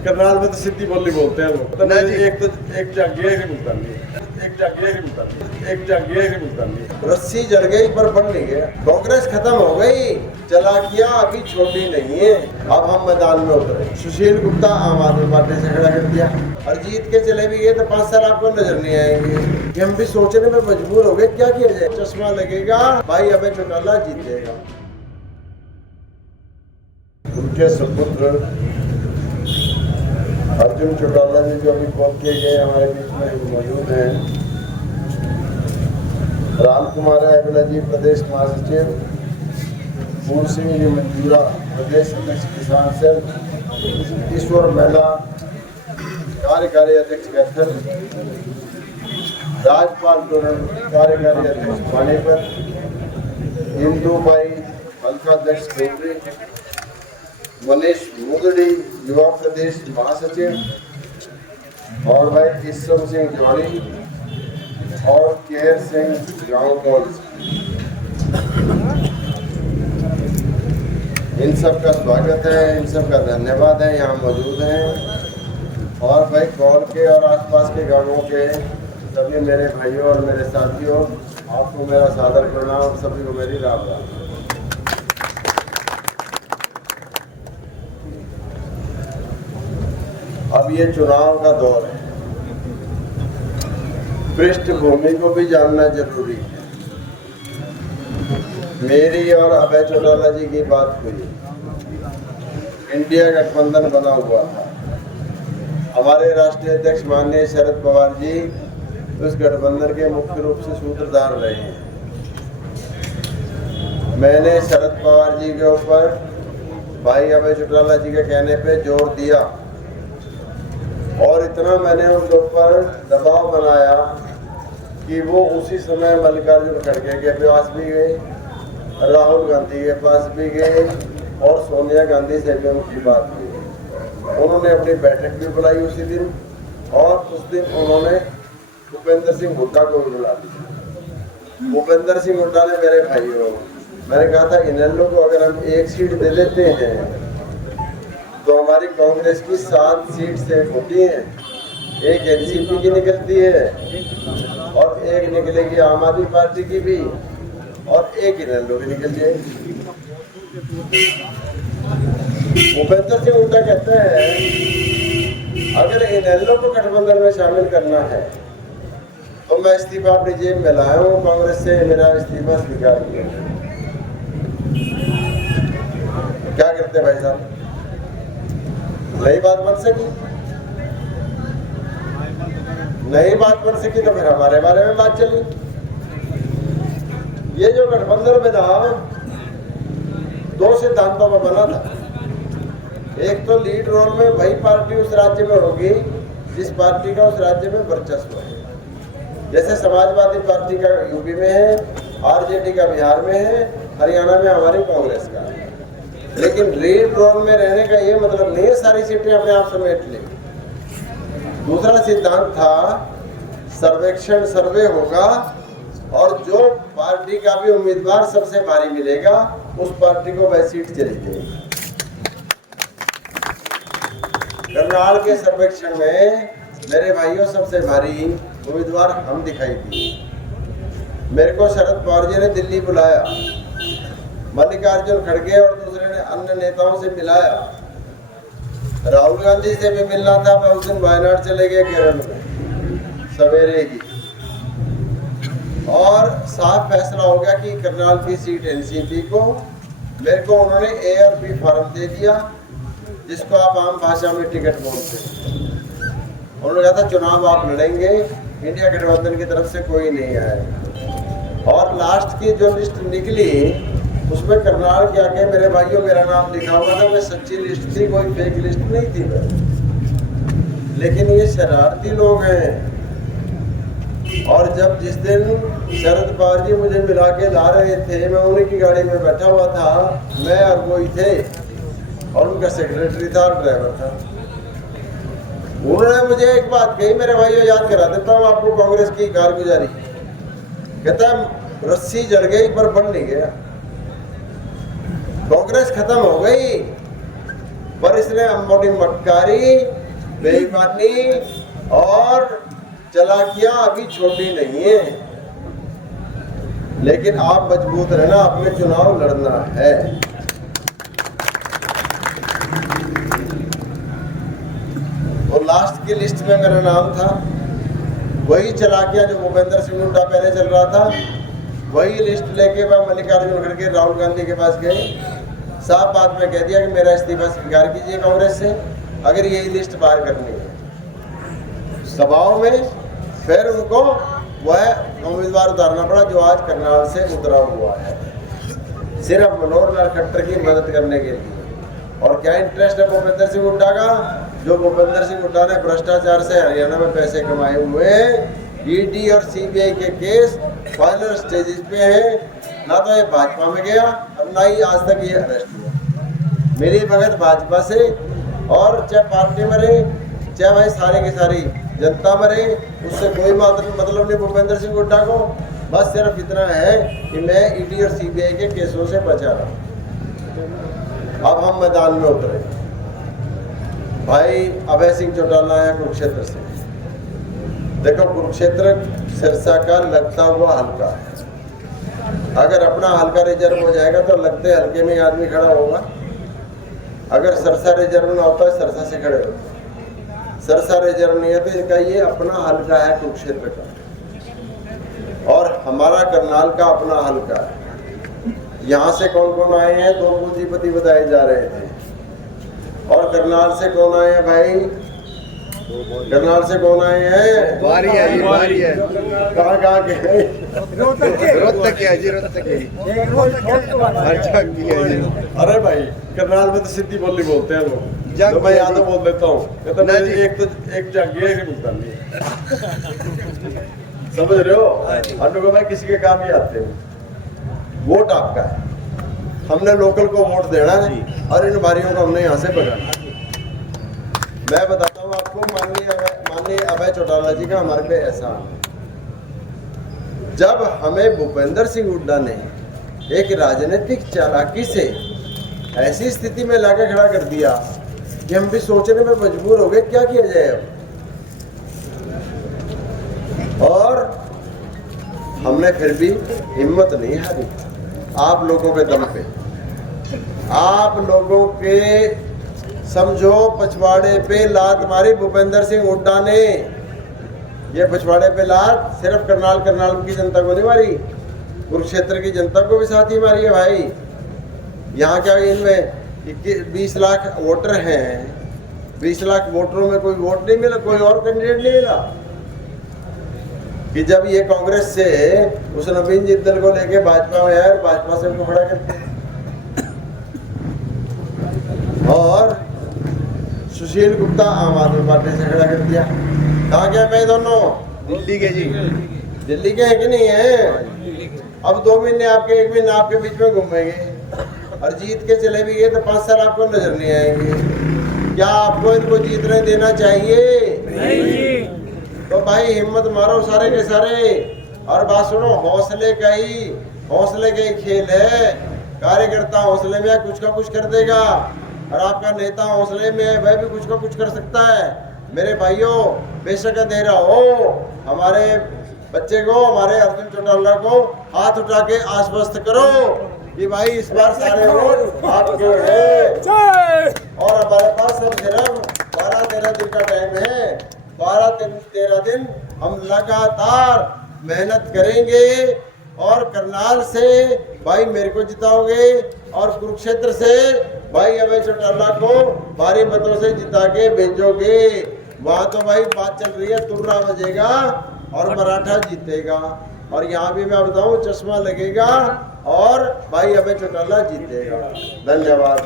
करनाल में तो सीधी बोली बोलते हैं लोग। तो एक जागिए ही मिलता नहीं, एक जागिए ही मिलता नहीं, एक जागिए ही मिलता नहीं। रस्सी जड़ गई पर बन नहीं गया। कांग्रेस खत्म हो गई, चालाकियां अभी छोटी नहीं है। अब हम मैदान में उतरे। सुशील गुप्ता आम आदमी पार्टी से खड़ा कर दिया और जीत के चले भी गए तो 5 साल आपको नजर नहीं आएंगे। कि हम भी सोचने में मजबूर हो गए क्या किया जाए। चश्मा लगेगा भाई अभय चौटाला जीतेगा। उनके सुपुत्र अर्जुन चौटाला जी जो अभी कॉल किए गए हमारे बीच में मौजूद हैं। राम कुमार अगला जी प्रदेश महासचिव, पूर्ण सिंह जी मंजूरा प्रदेश अध्यक्ष किसान सेल, ईश्वर महिला कार्यकारी अध्यक्ष कैथल, राजपाल टोरन कार्यकारी अध्यक्ष पानीपत, इंदू बाई हल्का अध्यक्ष डोगरी, मनीष मुदड़ी युवा प्रदेश महासचिव और भाई ईश्वर सिंह जौहरी और केयर सिंह गाँव कौल। इन सब का स्वागत है, इन सब का धन्यवाद है, यहाँ मौजूद हैं। और भाई कौल के और आसपास के गांवों के सभी मेरे भाइयों और मेरे साथियों, आपको मेरा सादर प्रणाम, सभी को मेरी राम राम। अब ये चुनाव का दौर है, पृष्ठभूमि को भी जानना जरूरी है। मेरी और अभय चौटाला जी की बात हुई, इंडिया गठबंधन बना हुआ था। हमारे राष्ट्रीय अध्यक्ष माननीय शरद पवार जी उस गठबंधन के मुख्य रूप से सूत्रधार रहे हैं। मैंने शरद पवार जी के ऊपर भाई अभय चौटाला जी के कहने पे जोर दिया और इतना मैंने उनके ऊपर दबाव बनाया कि वो उसी समय मल्लिकार्जुन खड़गे के पास भी गए, राहुल गांधी के पास भी गए और सोनिया गांधी से भी उनकी बात की। उन्होंने अपनी बैठक भी बुलाई उसी दिन और उस दिन उन्होंने भूपेंद्र सिंह हुड्डा को भी बुला दिया। भूपेंद्र सिंह हुड्डा ने मेरे भाइयों, मैंने कहा था इनेलो को अगर हम एक सीट दे देते हैं तो हमारी कांग्रेस की 7 सीट से होती हैं, एक एनसीपी की निकलती है और एक निकलेगी आम आदमी पार्टी की भी और एक इनेलो की निकल जाएगी। भूपेंद्र सिंह हुड्डा कहते हैं अगर इनेलो को गठबंधन में शामिल करना है तो मैं इस्तीफा अपनी जेब में लाया हूँ, कांग्रेस से मेरा इस्तीफा स्वीकार किया। क्या करते भाई साहब, नई बात बन सकी? नई बात बन सकी तो फिर हमारे बारे में बात चली। ये जो गठबंधन बना 2 सिद्धांतों पर बना था। एक तो लीड रोल में वही पार्टी उस राज्य में होगी जिस पार्टी का उस राज्य में वर्चस्व है। जैसे समाजवादी पार्टी का यूपी में है, आरजेडी का बिहार में है, हरियाणा में हमारी कांग्रेस का है। लेकिन लीड रोल में रहने का ये मतलब नहीं है सारी सीटें अपने आप समेट ले। दूसरा सिद्धांत था सर्वेक्षण सर्वे होगा और जो पार्टी का भी उम्मीदवार सबसे भारी मिलेगा उस पार्टी को वह सीट चली जाएगी। करनाल के सर्वेक्षण में मेरे भाइयों सबसे भारी उम्मीदवार हम दिखाई दिए। मेरे को शरद पवार जी ने दिल्ली बुलाया, मल्लिकार्जुन खड़गे और दूसरे ने अन्य नेताओं से मिलाया, राहुल गांधी से भी मिलना था। मैं उस दिन वायनाड चले गए केरल में सवेरे ही और साफ फैसला हो गया कि करनाल की सीट एनसीपी को। मेरे को उन्होंने ए और बी फॉर्म दे दिया जिसको आप आम भाषा में टिकट बोलते हैं। उन्होंने कहा था चुनाव आप लड़ेंगे, इंडिया गठबंधन की तरफ से कोई नहीं आएगा। और लास्ट की जो लिस्ट निकली उसमें करनाल के आगे मेरे भाइयों मेरा नाम लिखा हुआ था। मैं सच्ची लिस्ट थी, कोई फेक लिस्ट नहीं थी मैं। लेकिन ये शरारती लोग हैं। और जब जिस दिन शरद पवार जी मुझे मिला के ला रहे थे, मैं उन्हीं की गाड़ी में बैठा हुआ था, मैं और वो ही थे और उनका सेक्रेटरी था और ड्राइवर था। उन्होंने मुझे एक बात कही, मेरे भाइयों याद करा देता हूँ आपको कांग्रेस की कारगुजारी। कहता है रस्सी जड़ गई पर बन नहीं गया। कांग्रेस खत्म हो गई, पर इसने मोटी मक्कारी, बेईमानी और चालाकियां अभी छोटी नहीं है। लेकिन आप मजबूत रहना, अपने चुनाव लड़ना है। और लास्ट की लिस्ट में मेरा नाम था। वही चालाकियां जो भूपेंद्र सिंह हुड्डा पहले चल रहा था, वही लिस्ट लेके मैं मल्लिकार्जुन खड़गे राहुल गांधी के पास गए। साफ बात में कह दिया कि मेरा इस्तीफा स्वीकार कीजिए कांग्रेस से, अगर यही लिस्ट बाहर करनी है। सभाओं में फिर उनको वह उम्मीदवार उतारना पड़ा जो आज करनाल से उतरा हुआ है, सिर्फ मनोहर लाल खट्टर की मदद करने के लिए। और क्या इंटरेस्ट है भूपेंद्र सिंह हुड्डा का? जो भूपेंद्र सिंह हुड्डा ने भ्रष्टाचार से हरियाणा में पैसे कमाए हुए, ईडी और सीबीआई के केस फाइनल स्टेजेस पे है। ना तो ये भाजपा में गया और ना ही आज तक ये अरेस्ट हुआ। मिली भगत भाजपा से, और चाहे पार्टी में रहे, चाहे भाई सारे की सारी जनता में रहे, उससे कोई मतलब नहीं भूपेंद्र सिंह हुड्डा को। बस सिर्फ इतना है कि मैं ईडी और सीबीआई के केसों से बचा रहा हूँ। अब हम मैदान में उतरे। भाई अभय सिंह चौटाला है कुरुक्षेत्र से। देखो, कुरुक्षेत्र सिरसा का लगता हुआ हल्का है। अगर अपना हल्का रिजर्व हो जाएगा तो लगते हल्के में आदमी खड़ा होगा। अगर सरसा रिजर्व ना होता है, सरसा से खड़े होते। सरसा रिजर्व नहीं है तो इनका ये अपना हल्का है कुरुक्षेत्र का, और हमारा करनाल का अपना हल्का है। यहाँ से कौन कौन आए हैं? 2 पूंजीपति बताए जा रहे थे। और करनाल से कौन आए हैं भाई? करनाल से कौन आए हैं? बारी है। कहाँ के हैं? रोहतक है जी, रोहतक है। अरे भाई, करनाल में तो सिद्धि बोली बोलते हैं लोग, तो मैं यादव बोल देता हूँ। एक जंगी है, मुल्तानी है। समझ रहे हो? अनुको भाई किसी के काम ही आते हैं। वोट आपका है, हमने लोकल को वोट देना है और इन भारियों को हमने यहाँ से भगाना है। मैं बताता हूँ आपको, माननीय अभय चौटाला जी का हमारे पे एहसान है। जब हमें भूपेंद्र सिंह हुड्डा ने एक राजनीतिक चालाकी से ऐसी स्थिति में लाके खड़ा कर दिया कि हम भी सोचने में मजबूर हो गए क्या किया जाए अब। और हमने फिर भी हिम्मत नहीं हारी। आप लोगों के दम पे, आप लोगों के समझो पछवाड़े पे लात मारी भूपेंद्र सिंह हुड्डा ने। ये पछवाड़े पे लात सिर्फ करनाल की जनता को नहीं मारी, कुरुक्षेत्र की जनता को भी साथ ही मारी है भाई। यहाँ क्या इनमें 20 लाख वोटर हैं, 20 लाख वोटरों में कोई वोट नहीं मिला, कोई और कैंडिडेट नहीं मिला। कि जब ये कांग्रेस से उस नवीन जिंदल को लेके भाजपा में आया, भाजपा से उनको खड़ा करते हैं। और सुशील गुप्ता आम आदमी पार्टी से खड़ा कर दिया। कहाँ गया मैं दोनों? दिल्ली के जी, दिल्ली के हैं कि नहीं है? अब 2 महीने आपके, 1 महीना आपके बीच में घूमेंगे और जीत के चले भी गए तो 5 साल आपको नजर नहीं आएंगे। क्या आपको इनको जीतने देना चाहिए? नहीं। तो भाई हिम्मत मारो सारे के सारे। और बात सुनो, हौसले का ही खेल है। कार्यकर्ता हौसले में कुछ का कुछ कर देगा, और आपका नेता हौसले में वह भी कुछ का कुछ कर सकता है। मेरे भाइयों, बेशक अंधेरा हो, हमारे बच्चे को, हमारे अर्जुन चौटाला को हाथ उठा के आश्वस्त करो कि भाई इस बार सारे वोट आपके हैं। और हमारे पास सब सिर्फ 12-13 दिन का टाइम है। 12-13 दिन हम लगातार मेहनत करेंगे। और करनाल से भाई मेरे को जिताओगे, और कुरुक्षेत्र से भाई अभय चौटाला को भारी मतों से जिता के भेजोगे। वहाँ तो भाई बात चल रही है, तुर्रा बजेगा और मराठा जीतेगा। और यहाँ भी मैं बताऊँ, चश्मा लगेगा और भाई अभय चौटाला जीतेगा। धन्यवाद।